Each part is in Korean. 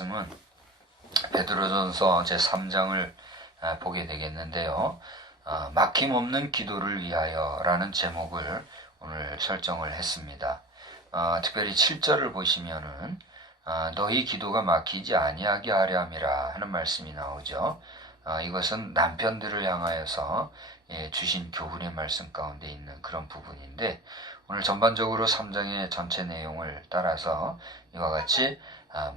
말씀은 베드로전서 제3장을 보게 되겠는데요. 막힘없는 기도를 위하여 라는 제목을 오늘 설정을 했습니다. 특별히 7절을 보시면은 너희 기도가 막히지 아니하게 하려 함이라 하는 말씀이 나오죠. 이것은 남편들을 향하여서 주신 교훈의 말씀 가운데 있는 그런 부분인데, 오늘 전반적으로 3장의 전체 내용을 따라서 이와 같이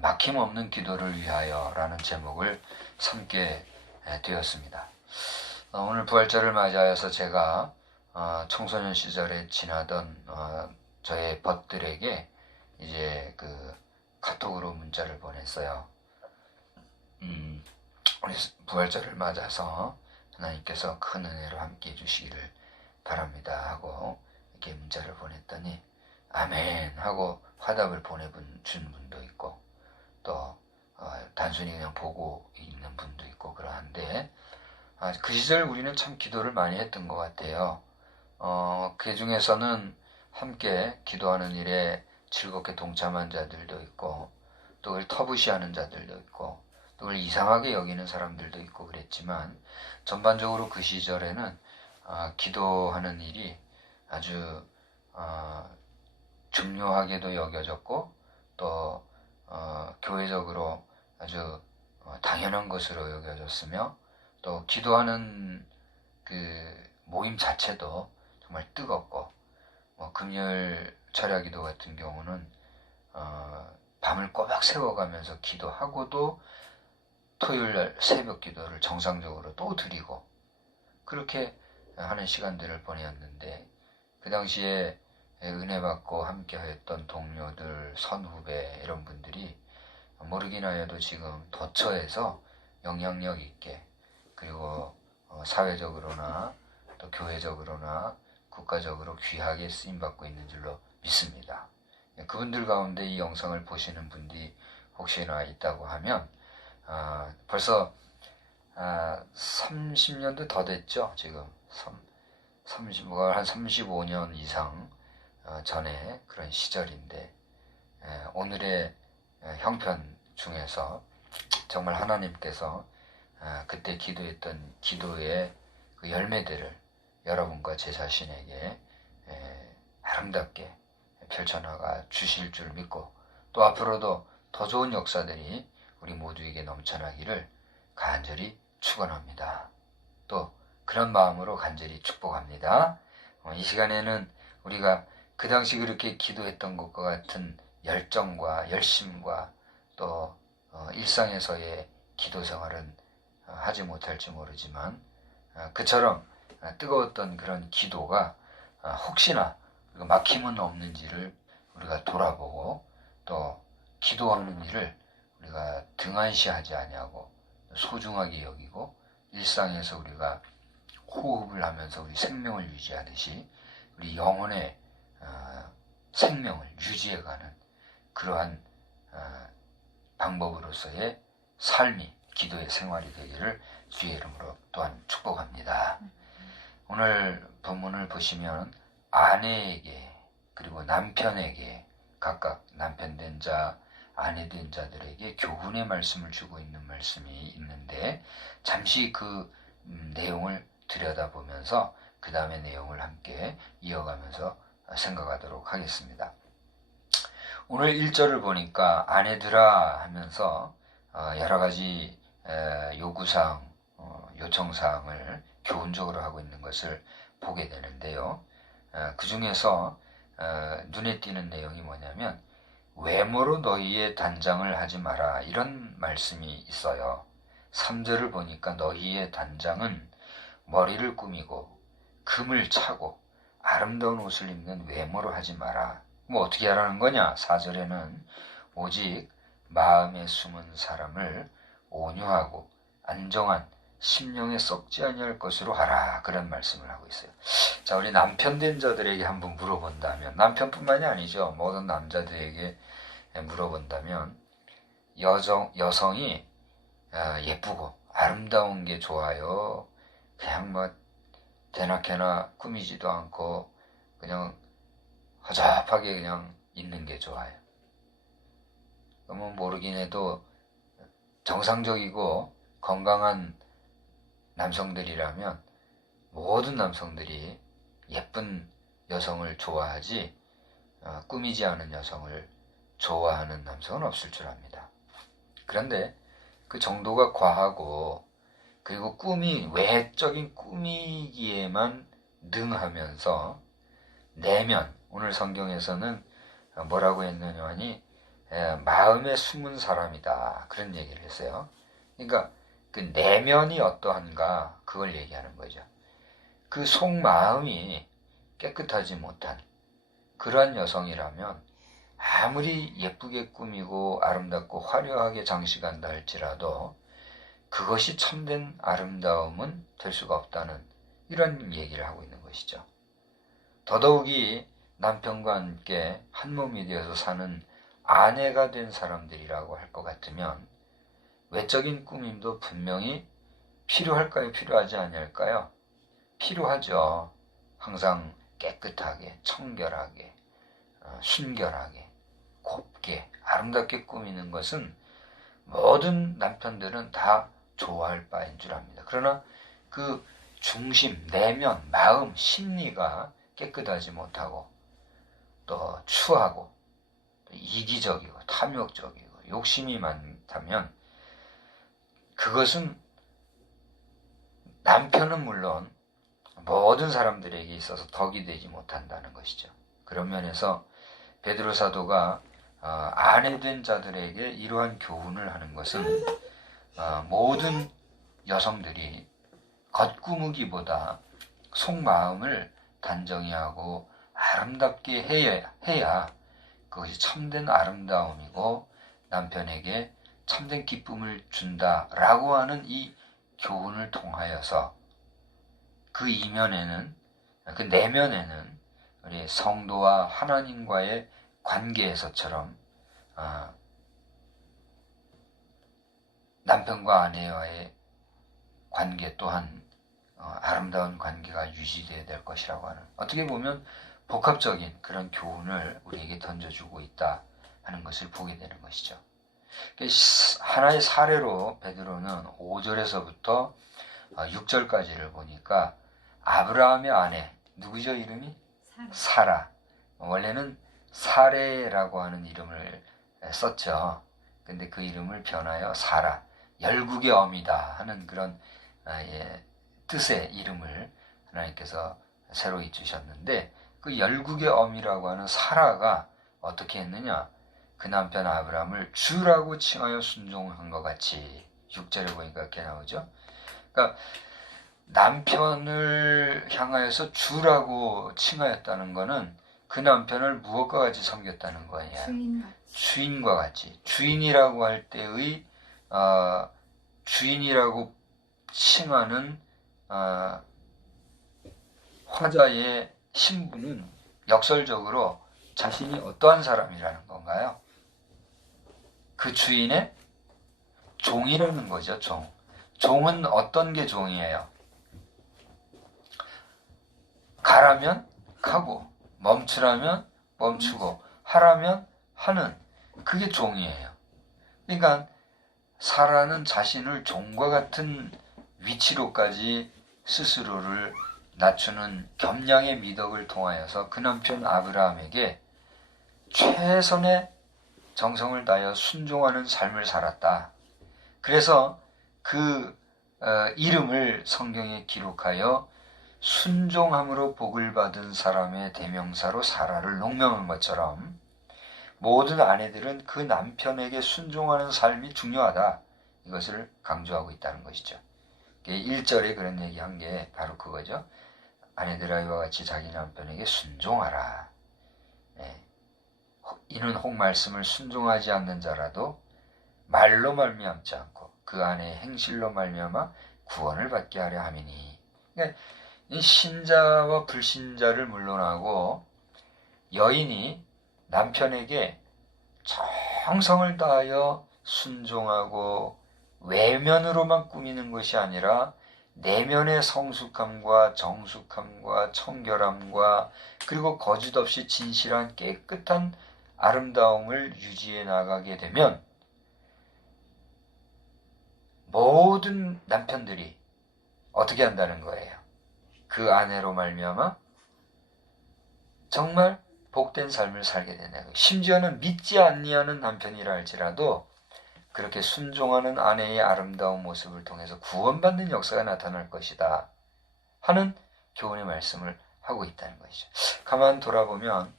막힘없는 기도를 위하여 라는 제목을 삼게 되었습니다. 오늘 부활절을 맞이하여서 제가 청소년 시절에 지나던 저의 벗들에게 이제 그 카톡으로 문자를 보냈어요. 우리 부활절을 맞아서 하나님께서 큰 은혜로 함께 해주시기를 바랍니다 하고 이렇게 문자를 보냈더니 아멘 하고 화답을 보내준 분도 있고, 또 단순히 그냥 보고 있는 분도 있고 그러한데, 그 시절 우리는 참 기도를 많이 했던 것 같아요. 그 중에서는 함께 기도하는 일에 즐겁게 동참한 자들도 있고, 또 그걸 터부시하는 자들도 있고, 또 그걸 이상하게 여기는 사람들도 있고 그랬지만, 전반적으로 그 시절에는 기도하는 일이 아주 중요하게도 여겨졌고, 또 교회적으로 아주 당연한 것으로 여겨졌으며, 또 기도하는 그 모임 자체도 정말 뜨겁고, 금요일 철야기도 같은 경우는 밤을 꼬박 새워가면서 기도하고도 토요일 새벽 기도를 정상적으로 또 드리고, 그렇게 하는 시간들을 보내었는데, 그 당시에 은혜 받고 함께 하였던 동료들, 선후배 이런 분들이 모르긴 하여도 지금 도처에서 영향력 있게, 그리고 사회적으로나 또 교회적으로나 국가적으로 귀하게 쓰임받고 있는 줄로 믿습니다. 그분들 가운데 이 영상을 보시는 분들이 혹시나 있다고 하면 벌써 30년도 더 됐죠. 지금 한 35년 이상 전에 그런 시절인데, 오늘의 형편 중에서 정말 하나님께서 그때 기도했던 기도의 그 열매들을 여러분과 제 자신에게 아름답게 펼쳐나가 주실 줄 믿고, 또 앞으로도 더 좋은 역사들이 우리 모두에게 넘쳐나기를 간절히 축원합니다. 또 그런 마음으로 간절히 축복합니다. 이 시간에는 우리가 그 당시 그렇게 기도했던 것과 같은 열정과 열심과 또 일상에서의 기도 생활은 하지 못할지 모르지만, 그처럼 뜨거웠던 그런 기도가 혹시나 막힘은 없는지를 우리가 돌아보고, 또 기도하는 일을 우리가 등한시하지 아니하고 소중하게 여기고, 일상에서 우리가 호흡을 하면서 우리 생명을 유지하듯이 우리 영혼의 생명을 유지해가는 그러한 방법으로서의 삶이 기도의 생활이 되기를 주의 이름으로 또한 축복합니다. 오늘 본문을 보시면 아내에게 그리고 남편에게, 각각 남편 된 자, 아내 된 자들에게 교훈의 말씀을 주고 있는 말씀이 있는데, 잠시 그 내용을 들여다보면서 그 다음의 내용을 함께 이어가면서 생각하도록 하겠습니다. 오늘 1절을 보니까 아내들아 하면서 여러 가지 요구사항, 요청사항을 교훈적으로 하고 있는 것을 보게 되는데요. 그 중에서 눈에 띄는 내용이 뭐냐면, 외모로 너희의 단장을 하지 마라, 이런 말씀이 있어요. 3절을 보니까 너희의 단장은 머리를 꾸미고 금을 차고 아름다운 옷을 입는 외모로 하지 마라. 뭐 어떻게 하라는 거냐? 4절에는 오직 마음에 숨은 사람을 온유하고 안정한 심령에 썩지 아니할 것으로 하라, 그런 말씀을 하고 있어요. 자, 우리 남편 된 자들에게 한번 물어본다면, 남편뿐만이 아니죠, 모든 남자들에게 물어본다면, 여성이 예쁘고 아름다운 게 좋아요? 그냥 뭐 대낮게나 꾸미지도 않고 그냥 허접하게 그냥 있는 게 좋아요? 그러면 모르긴 해도 정상적이고 건강한 남성들이라면 모든 남성들이 예쁜 여성을 좋아하지 꾸미지 않은 여성을 좋아하는 남성은 없을 줄 압니다. 그런데 그 정도가 과하고 그리고 외적인 꾸미기에만 능하면서 내면, 오늘 성경에서는 뭐라고 했느냐 하니 마음에 숨은 사람이다, 그런 얘기를 했어요. 그러니까 그 내면이 어떠한가, 그걸 얘기하는 거죠. 그 속마음이 깨끗하지 못한 그러한 여성이라면 아무리 예쁘게 꾸미고 아름답고 화려하게 장식한다 할지라도 그것이 참된 아름다움은 될 수가 없다는 이런 얘기를 하고 있는 것이죠. 더더욱이 남편과 함께 한 몸이 되어서 사는 아내가 된 사람들이라고 할 것 같으면 외적인 꾸밈도 분명히 필요할까요? 필요하지 않을까요? 필요하죠. 항상 깨끗하게, 청결하게, 순결하게, 곱게, 아름답게 꾸미는 것은 모든 남편들은 다 좋아할 바인 줄 압니다. 그러나 그 중심, 내면, 마음, 심리가 깨끗하지 못하고 또 추하고 또 이기적이고 탐욕적이고 욕심이 많다면 그것은 남편은 물론 모든 사람들에게 있어서 덕이 되지 못한다는 것이죠. 그런 면에서 베드로 사도가 아내된 자들에게 이러한 교훈을 하는 것은 모든 여성들이 겉구무기보다 속마음을 단정히 하고 아름답게 해야 그것이 참된 아름다움이고 남편에게 참된 기쁨을 준다라고 하는 이 교훈을 통하여서 그 이면에는, 그 내면에는 우리 성도와 하나님과의 관계에서처럼 남편과 아내와의 관계 또한 아름다운 관계가 유지되어야 될 것이라고 하는, 어떻게 보면 복합적인 그런 교훈을 우리에게 던져주고 있다 하는 것을 보게 되는 것이죠. 하나의 사례로 베드로는 5절에서부터 6절까지를 보니까 아브라함의 아내, 누구죠? 이름이? 사라. 원래는 사레라고 하는 이름을 썼죠. 근데 그 이름을 변하여 사라, 열국의 어미다 하는 그런 뜻의 이름을 하나님께서 새로 주셨는데, 그 열국의 어미라고 하는 사라가 어떻게 했느냐? 그 남편 아브라함을 주라고 칭하여 순종한 것 같이 6절에 보니까 이렇게 나오죠. 그러니까 남편을 향하여서 주라고 칭하였다는 것은 그 남편을 무엇과 같이 섬겼다는 거냐? 주인과 같이. 주인이라고 할 때의 주인이라고 칭하는 화자의 신분은 역설적으로 자신이 어떠한 사람이라는 건가요? 그 주인의 종이라는 거죠. 종은 어떤 게 종이에요? 가라면 가고, 멈추라면 멈추고, 하라면 하는, 그게 종이에요. 그러니까 사라는 자신을 종과 같은 위치로까지 스스로를 낮추는 겸양의 미덕을 통하여서 그 남편 아브라함에게 최선의 정성을 다하여 순종하는 삶을 살았다. 그래서 그 이름을 성경에 기록하여 순종함으로 복을 받은 사람의 대명사로 사라를 농명한 것처럼 모든 아내들은 그 남편에게 순종하는 삶이 중요하다, 이것을 강조하고 있다는 것이죠. 1절에 그런 얘기한 게 바로 그거죠. 아내들아 이와 같이 자기 남편에게 순종하라. 이는 혹 말씀을 순종하지 않는 자라도 말로 말미암지 않고 그 안에 행실로 말미암아 구원을 받게 하려 함이니. 그러니까 이 신자와 불신자를 물론하고 여인이 남편에게 정성을 다하여 순종하고 외면으로만 꾸미는 것이 아니라 내면의 성숙함과 정숙함과 청결함과 그리고 거짓없이 진실한 깨끗한 아름다움을 유지해 나가게 되면 모든 남편들이 어떻게 한다는 거예요? 그 아내로 말미암아 정말 복된 삶을 살게 되는 거예요. 심지어는 믿지 아니하는 남편이라 할지라도 그렇게 순종하는 아내의 아름다운 모습을 통해서 구원받는 역사가 나타날 것이다 하는 교훈의 말씀을 하고 있다는 것이죠. 가만 돌아보면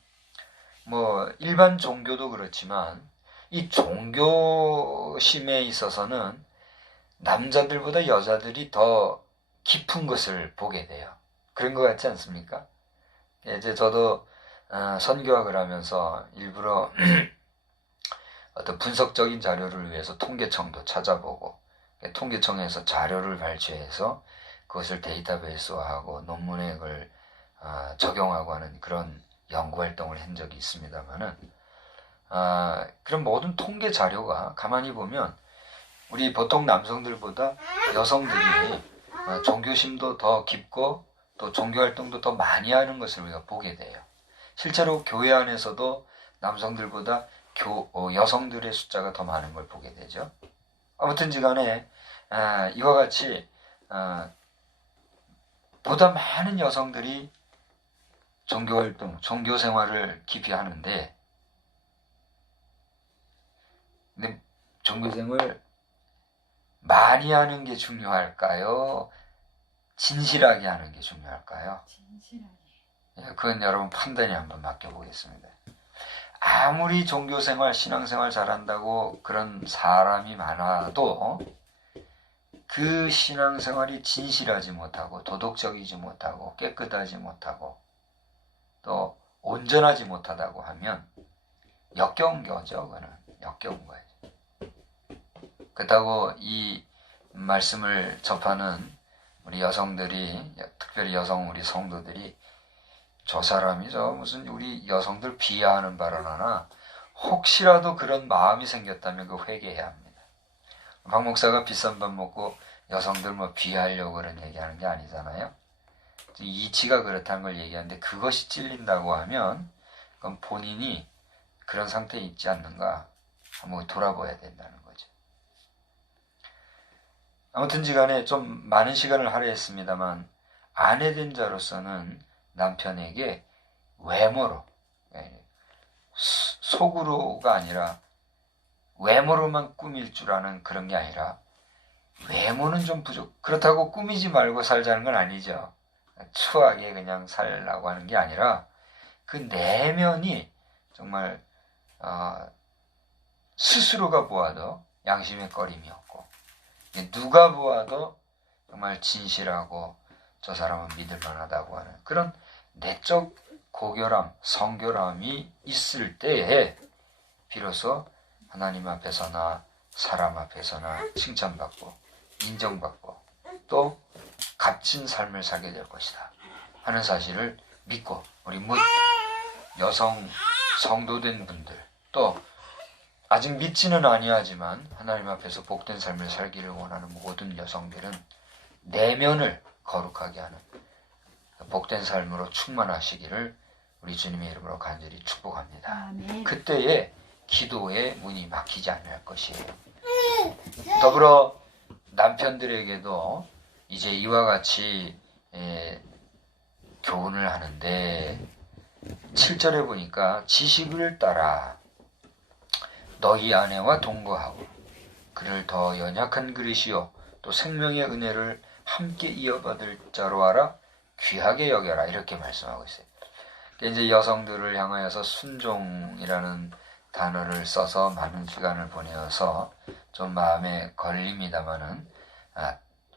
뭐 일반 종교도 그렇지만 이 종교심에 있어서는 남자들보다 여자들이 더 깊은 것을 보게 돼요. 그런 것 같지 않습니까? 이제 저도 선교학을 하면서 일부러 어떤 분석적인 자료를 위해서 통계청도 찾아보고 통계청에서 자료를 발췌해서 그것을 데이터베이스화하고 논문에 그걸 적용하고 하는 그런 연구활동을 한 적이 있습니다만은 그런 모든 통계 자료가 가만히 보면 우리 보통 남성들보다 여성들이 종교심도 더 깊고 또 종교활동도 더 많이 하는 것을 우리가 보게 돼요. 실제로 교회 안에서도 남성들보다 여성들의 숫자가 더 많은 걸 보게 되죠. 아무튼지 간에 이와 같이 보다 많은 여성들이 종교활동, 종교생활을 깊이 하는데 근데 종교생활 많이 하는 게 중요할까요? 진실하게 하는 게 중요할까요? 진실하게. 그건 여러분 판단에 한번 맡겨보겠습니다. 아무리 종교생활, 신앙생활 잘한다고 그런 사람이 많아도 그 신앙생활이 진실하지 못하고 도덕적이지 못하고 깨끗하지 못하고 또 온전하지 못하다고 하면 역겨운 거죠. 그거는 역겨운 거예요. 그렇다고 이 말씀을 접하는 우리 여성들이, 특별히 여성 우리 성도들이 저 사람이 무슨 우리 여성들 비하하는 발언하나 혹시라도 그런 마음이 생겼다면 그 회개해야 합니다. 박 목사가 비싼 밥 먹고 여성들 뭐 비하하려고 그런 얘기하는 게 아니잖아요. 이치가 그렇다는 걸 얘기하는데 그것이 찔린다고 하면 그건 본인이 그런 상태에 있지 않는가 한번 돌아봐야 된다는 거죠. 아무튼지 간에 좀 많은 시간을 할애했습니다만 아내 된 자로서는 남편에게 외모로 속으로가 아니라 외모로만 꾸밀 줄 아는 그런 게 아니라 외모는 좀 부족. 그렇다고 꾸미지 말고 살자는 건 아니죠. 추하게 그냥 살라고 하는 게 아니라 그 내면이 정말 스스로가 보아도 양심의 꺼림이 없고 누가 보아도 정말 진실하고 저 사람은 믿을 만하다고 하는 그런 내적 고결함, 성결함이 있을 때에 비로소 하나님 앞에서나 사람 앞에서나 칭찬받고 인정받고 또 값진 삶을 살게 될 것이다 하는 사실을 믿고 우리 묻 여성 성도된 분들 또 아직 믿지는 아니하지만 하나님 앞에서 복된 삶을 살기를 원하는 모든 여성들은 내면을 거룩하게 하는 복된 삶으로 충만하시기를 우리 주님의 이름으로 간절히 축복합니다. 아멘. 그때에 기도의 문이 막히지 않을 것이에요. 더불어 남편들에게도 이제 이와 같이 교훈을 하는데 7절에 보니까 지식을 따라 너희 아내와 동거하고 그를 더 연약한 그릇이요 또 생명의 은혜를 함께 이어받을 자로 알아 귀하게 여겨라 이렇게 말씀하고 있어요. 이제 여성들을 향하여서 순종이라는 단어를 써서 많은 시간을 보내어서 좀 마음에 걸립니다만은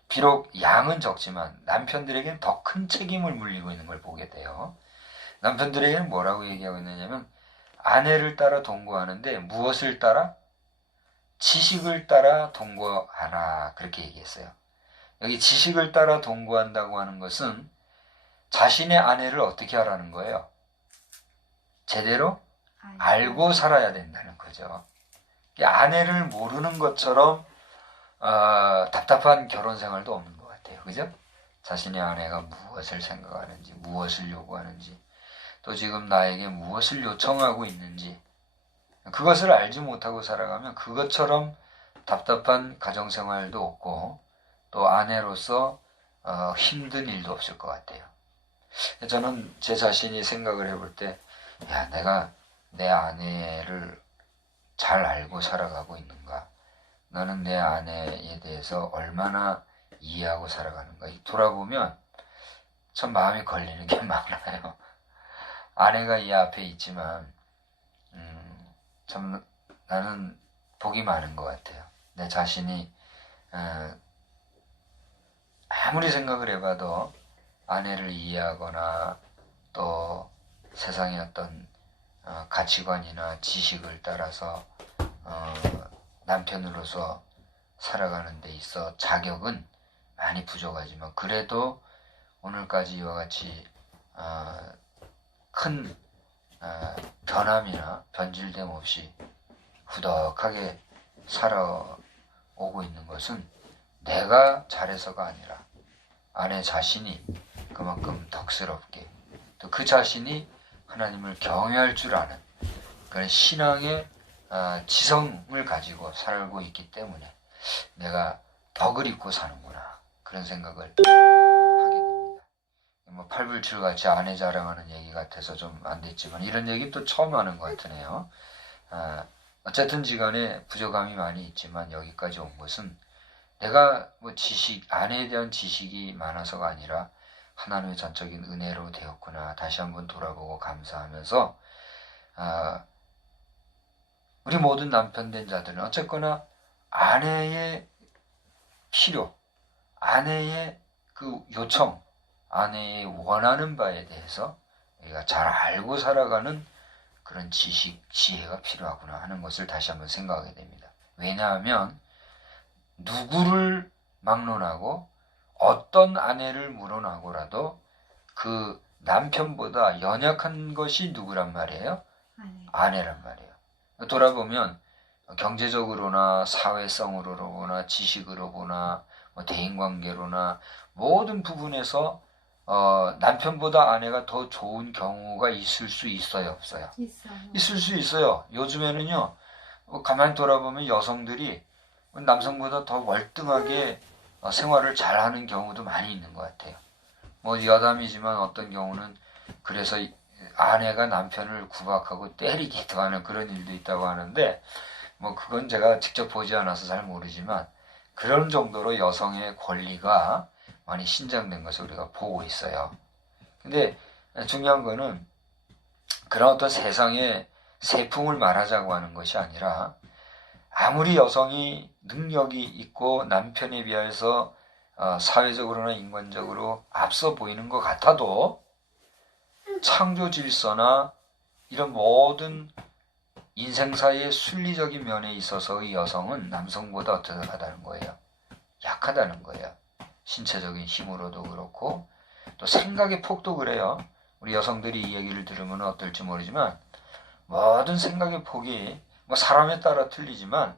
비록 양은 적지만 남편들에게는 더 큰 책임을 물리고 있는 걸 보게 돼요. 남편들에게는 뭐라고 얘기하고 있느냐면 아내를 따라 동거하는데 무엇을 따라? 지식을 따라 동거하라 그렇게 얘기했어요. 여기 지식을 따라 동거한다고 하는 것은 자신의 아내를 어떻게 하라는 거예요? 제대로 알고 살아야 된다는 거죠. 아내를 모르는 것처럼 답답한 결혼 생활도 없는 것 같아요. 그죠? 자신의 아내가 무엇을 생각하는지, 무엇을 요구하는지, 또 지금 나에게 무엇을 요청하고 있는지, 그것을 알지 못하고 살아가면 그것처럼 답답한 가정생활도 없고 또 아내로서 힘든 일도 없을 것 같아요. 저는 제 자신이 생각을 해볼 때, 야, 내가 내 아내를 잘 알고 살아가고 있는가? 나는 내 아내에 대해서 얼마나 이해하고 살아가는가? 돌아보면 참 마음이 걸리는 게 많아요. 아내가 이 앞에 있지만 참 나는 복이 많은 것 같아요. 내 자신이 아무리 생각을 해봐도 아내를 이해하거나 또 세상의 어떤 가치관이나 지식을 따라서 남편으로서 살아가는 데 있어 자격은 많이 부족하지만 그래도 오늘까지 이와 같이 큰 변함이나 변질됨 없이 후덕하게 살아오고 있는 것은 내가 잘해서가 아니라 아내 자신이 그만큼 덕스럽게 또 그 자신이 하나님을 경외할 줄 아는 그런 신앙의 지성을 가지고 살고 있기 때문에 내가 덕을 입고 사는구나 그런 생각을 하게 됩니다. 뭐 팔불출같이 아내 자랑하는 얘기 같아서 좀 안 됐지만 이런 얘기 또 처음 하는 것 같으네요. 어쨌든 지간에 부족함이 많이 있지만 여기까지 온 것은 내가 뭐 아내에 대한 지식이 많아서가 아니라 하나님의 전적인 은혜로 되었구나 다시 한번 돌아보고 감사하면서 우리 모든 남편 된 자들은 어쨌거나 아내의 필요, 아내의 그 요청, 아내의 원하는 바에 대해서 우리가 잘 알고 살아가는 그런 지식, 지혜가 필요하구나 하는 것을 다시 한번 생각하게 됩니다. 왜냐하면 누구를 막론하고 어떤 아내를 물어나고라도 그 남편보다 연약한 것이 누구란 말이에요? 아내란 말이에요. 돌아보면 경제적으로나 사회성으로 보나 지식으로 보나 뭐 대인관계로나 모든 부분에서 남편보다 아내가 더 좋은 경우가 있을 수 있어요, 없어요? 있을 수 있어요. 요즘에는요, 가만히 돌아보면 여성들이 남성보다 더 월등하게 생활을 잘하는 경우도 많이 있는 것 같아요. 뭐 여담이지만 어떤 경우는 그래서 아내가 남편을 구박하고 때리기도 하는 그런 일도 있다고 하는데 뭐 그건 제가 직접 보지 않아서 잘 모르지만 그런 정도로 여성의 권리가 많이 신장된 것을 우리가 보고 있어요. 근데 중요한 거는 그런 어떤 세상의 세풍을 말하자고 하는 것이 아니라 아무리 여성이 능력이 있고 남편에 비해서 사회적으로나 인간적으로 앞서 보이는 것 같아도 창조 질서나 이런 모든 인생사의 순리적인 면에 있어서의 여성은 남성보다 어떠하다는 거예요? 약하다는 거예요. 신체적인 힘으로도 그렇고 또 생각의 폭도 그래요. 우리 여성들이 이 얘기를 들으면 어떨지 모르지만 모든 생각의 폭이 뭐 사람에 따라 틀리지만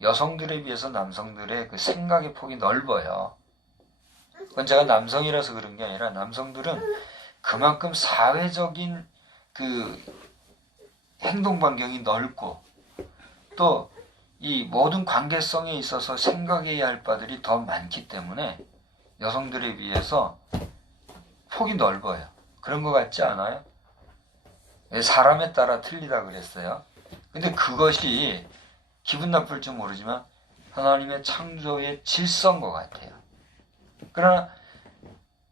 여성들에 비해서 남성들의 그 생각의 폭이 넓어요. 그건 제가 남성이라서 그런 게 아니라 남성들은 그만큼 사회적인 그 행동 반경이 넓고 또 이 모든 관계성에 있어서 생각해야 할 바들이 더 많기 때문에 여성들에 비해서 폭이 넓어요. 그런 것 같지 않아요? 사람에 따라 틀리다 그랬어요. 근데 그것이 기분 나쁠지 모르지만 하나님의 창조의 질서인 것 같아요. 그러나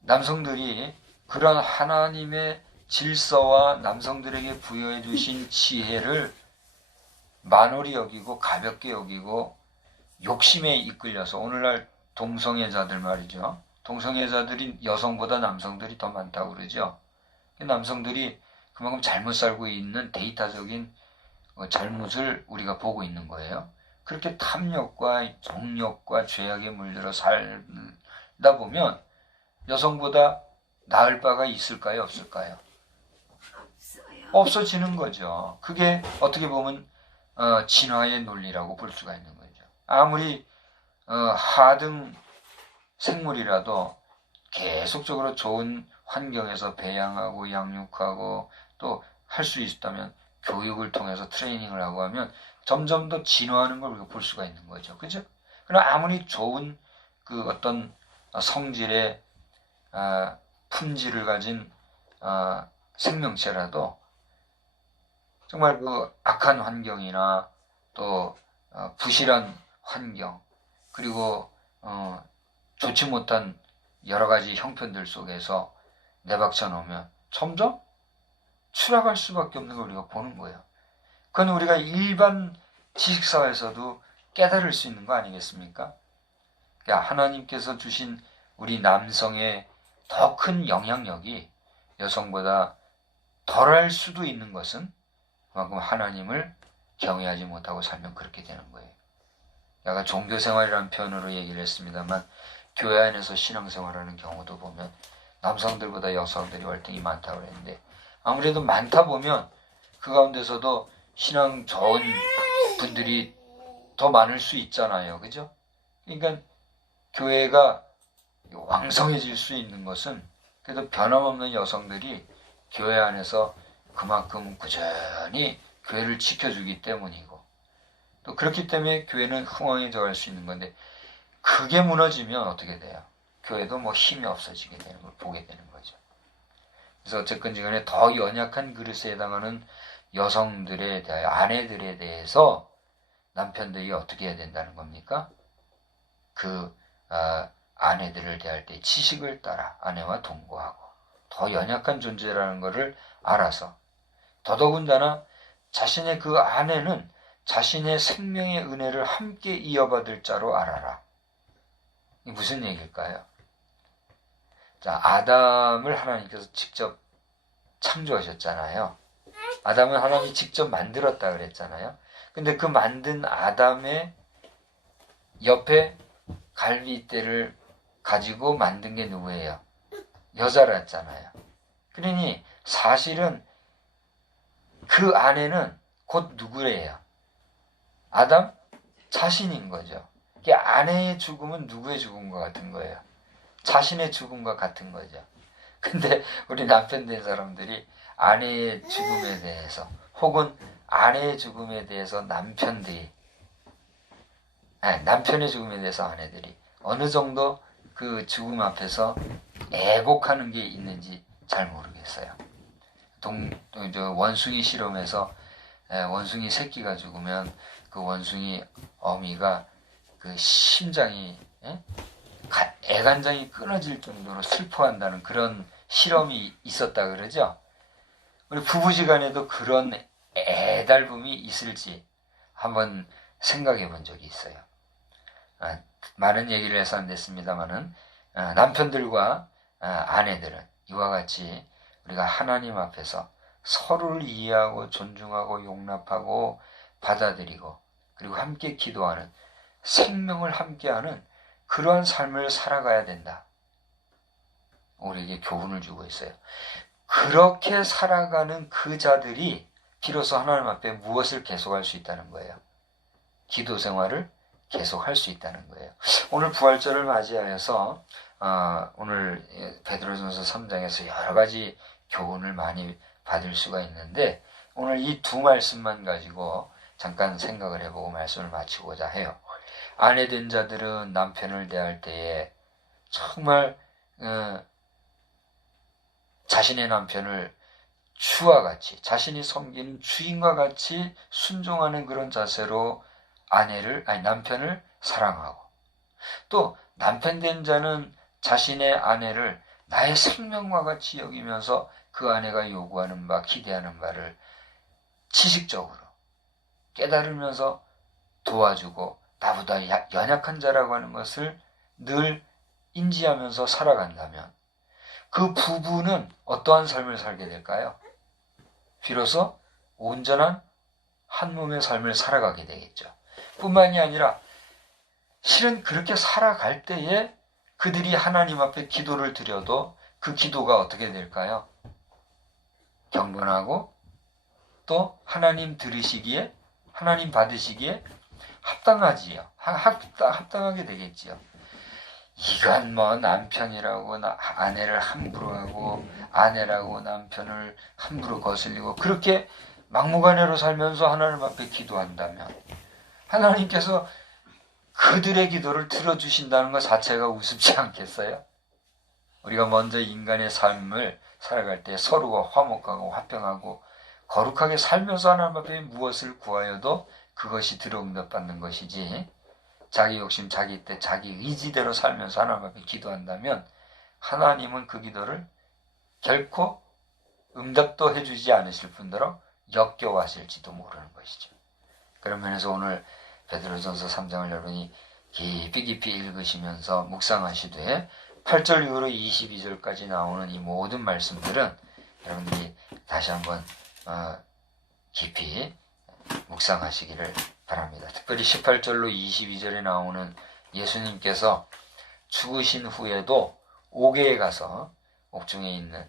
남성들이 그런 하나님의 질서와 남성들에게 부여해 주신 지혜를 만홀히 여기고 가볍게 여기고 욕심에 이끌려서 오늘날 동성애자들 말이죠. 동성애자들이 여성보다 남성들이 더 많다고 그러죠. 남성들이 그만큼 잘못 살고 있는 데이터적인 잘못을 우리가 보고 있는 거예요. 그렇게 탐욕과 정욕과 죄악에 물들어 살다 보면 여성보다 나을 바가 있을까요? 없을까요? 없어지는 거죠. 그게 어떻게 보면 진화의 논리라고 볼 수가 있는 거죠. 아무리 하등 생물이라도 계속적으로 좋은 환경에서 배양하고 양육하고 또 할 수 있다면 교육을 통해서 트레이닝을 하고 하면 점점 더 진화하는 걸 우리가 볼 수가 있는 거죠. 그죠? 그러나 아무리 좋은 그 어떤 성질의 품질을 가진 생명체라도 정말 그 악한 환경이나 또 부실한 환경, 그리고 좋지 못한 여러 가지 형편들 속에서 내박쳐 놓으면 점점 추락할 수밖에 없는 걸 우리가 보는 거예요. 그건 우리가 일반 지식사회에서도 깨달을 수 있는 거 아니겠습니까? 그러니까 하나님께서 주신 우리 남성의 더 큰 영향력이 여성보다 덜할 수도 있는 것은 그만큼 하나님을 경외하지 못하고 살면 그렇게 되는 거예요. 아까 종교생활이라는 표현으로 얘기를 했습니다만 교회 안에서 신앙생활하는 경우도 보면 남성들보다 여성들이 월등히 많다고 그랬는데 아무래도 많다 보면 그 가운데서도 신앙 좋은 분들이 더 많을 수 있잖아요. 그죠? 그러니까 교회가 왕성해질 수 있는 것은 그래도 변함없는 여성들이 교회 안에서 그만큼 꾸준히 교회를 지켜주기 때문이고 또 그렇기 때문에 교회는 흥왕해져 갈 수 있는 건데 그게 무너지면 어떻게 돼요? 교회도 뭐 힘이 없어지게 되는 걸 보게 되는 거죠. 그래서 어쨌건 간에 더 연약한 그릇에 해당하는 여성들에 대하여 아내들에 대해서 남편들이 어떻게 해야 된다는 겁니까? 그 아내들을 대할 때 지식을 따라 아내와 동거하고 더 연약한 존재라는 것을 알아서 더더군다나 자신의 그 아내는 자신의 생명의 은혜를 함께 이어받을 자로 알아라. 이게 무슨 얘기일까요? 자, 아담을 하나님께서 직접 창조하셨잖아요. 아담은 하나님이 직접 만들었다 그랬잖아요. 근데 그 만든 아담의 옆에 갈빗대를 가지고 만든 게 누구예요? 여자랬잖아요. 그러니 사실은 그 아내는 곧 누구예요? 아담 자신인 거죠. 아내의 죽음은 누구의 죽음과 같은 거예요? 자신의 죽음과 같은 거죠. 근데 우리 남편 된 사람들이 아내의 죽음에 대해서 혹은 아내의 죽음에 대해서 남편의 죽음에 대해서 아내들이 어느 정도 그 죽음 앞에서 애곡하는 게 있는지 잘 모르겠어요. 원숭이 실험에서 원숭이 새끼가 죽으면 그 원숭이 어미가 그 심장이 애간장이 끊어질 정도로 슬퍼한다는 그런 실험이 있었다 그러죠. 우리 부부지간에도 그런 애달픔이 있을지 한번 생각해 본 적이 있어요. 많은 얘기를 해서 안 됐습니다만은 남편들과 아내들은 이와 같이 우리가 하나님 앞에서 서로를 이해하고 존중하고 용납하고 받아들이고 그리고 함께 기도하는 생명을 함께하는 그러한 삶을 살아가야 된다. 우리에게 교훈을 주고 있어요. 그렇게 살아가는 그 자들이 비로소 하나님 앞에 무엇을 계속할 수 있다는 거예요? 기도 생활을 계속할 수 있다는 거예요. 오늘 부활절을 맞이하여서 오늘 베드로전서 3장에서 여러 가지 교훈을 많이 받을 수가 있는데 오늘 이 두 말씀만 가지고 잠깐 생각을 해보고 말씀을 마치고자 해요. 아내 된 자들은 남편을 대할 때에 정말 자신의 남편을 주와 같이 자신이 섬기는 주인과 같이 순종하는 그런 자세로 남편을 사랑하고 또 남편 된 자는 자신의 아내를 나의 생명과 같이 여기면서 그 아내가 요구하는 바 기대하는 바를 지식적으로 깨달으면서 도와주고 나보다 연약한 자라고 하는 것을 늘 인지하면서 살아간다면 그 부부는 어떠한 삶을 살게 될까요? 비로소 온전한 한 몸의 삶을 살아가게 되겠죠. 뿐만이 아니라 실은 그렇게 살아갈 때에 그들이 하나님 앞에 기도를 드려도 그 기도가 어떻게 될까요? 경건하고 또 하나님 들으시기에 하나님 받으시기에 합당하지요. 합당하게 되겠지요. 이건 뭐 남편이라고 아내를 함부로 하고 아내라고 남편을 함부로 거슬리고 그렇게 막무가내로 살면서 하나님 앞에 기도한다면 하나님께서 그들의 기도를 들어주신다는 것 자체가 우습지 않겠어요? 우리가 먼저 인간의 삶을 살아갈 때 서로가 화목하고 화평하고 거룩하게 살면서 하나님 앞에 무엇을 구하여도 그것이 들어응답받는 것이지, 자기 욕심, 자기 뜻, 자기 의지대로 살면서 하나님 앞에 기도한다면 하나님은 그 기도를 결코 응답도 해주지 않으실 뿐더러 역겨워하실지도 모르는 것이죠. 그런 면에서 오늘 베드로전서 3장을 여러분이 깊이 읽으시면서 묵상하시되 8절 이후로 22절까지 나오는 이 모든 말씀들은 여러분들이 다시 한번 깊이 묵상하시기를 바랍니다. 특별히 18절로 22절에 나오는 예수님께서 죽으신 후에도 옥외에 가서 옥중에 있는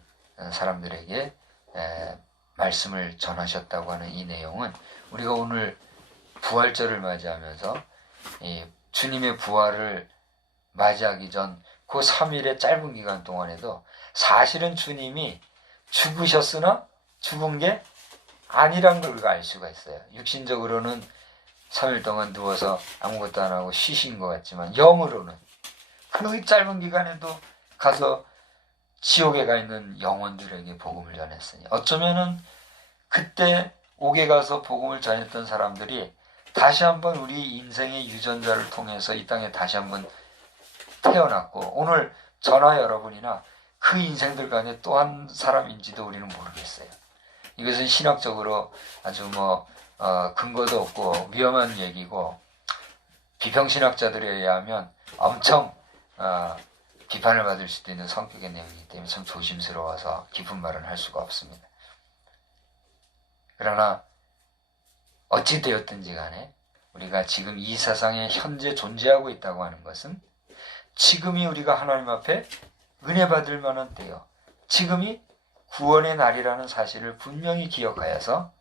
사람들에게 말씀을 전하셨다고 하는 이 내용은 우리가 오늘 부활절을 맞이하면서 주님의 부활을 맞이하기 전 그 3일의 짧은 기간 동안에도 사실은 주님이 죽으셨으나 죽은 게 아니란 걸 우리가 알 수가 있어요. 육신적으로는 3일 동안 누워서 아무것도 안 하고 쉬신 것 같지만 영으로는 그 짧은 기간에도 가서 지옥에 가 있는 영혼들에게 복음을 전했으니 어쩌면은 그때 옥에 가서 복음을 전했던 사람들이 다시 한번 우리 인생의 유전자를 통해서 이 땅에 다시 한번 태어났고 오늘 저나 여러분이나 그 인생들 가운데 또 한 사람인지도 우리는 모르겠어요. 이것은 신학적으로 아주 근거도 없고 위험한 얘기고 비평신학자들에 의하면 엄청 비판을 받을 수도 있는 성격의 내용이기 때문에 참 조심스러워서 깊은 말은 할 수가 없습니다. 그러나 어찌 되었든지 간에 우리가 지금 이 세상에 현재 존재하고 있다고 하는 것은 지금이 우리가 하나님 앞에 은혜 받을 만한 때요, 지금이 구원의 날이라는 사실을 분명히 기억하여서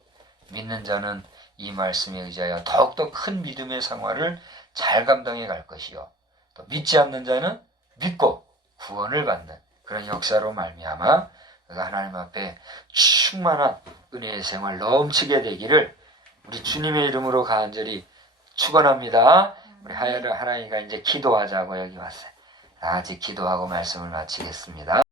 믿는 자는 이 말씀에 의지하여 더욱더 큰 믿음의 생활을 잘 감당해 갈 것이요, 또 믿지 않는 자는 믿고 구원을 받는 그런 역사로 말미암아 우리가 하나님 앞에 충만한 은혜의 생활 넘치게 되기를 우리 주님의 이름으로 간절히 축원합니다. 우리 하나이가 이제 기도하자고 여기 왔어요. 다 같이 기도하고 말씀을 마치겠습니다.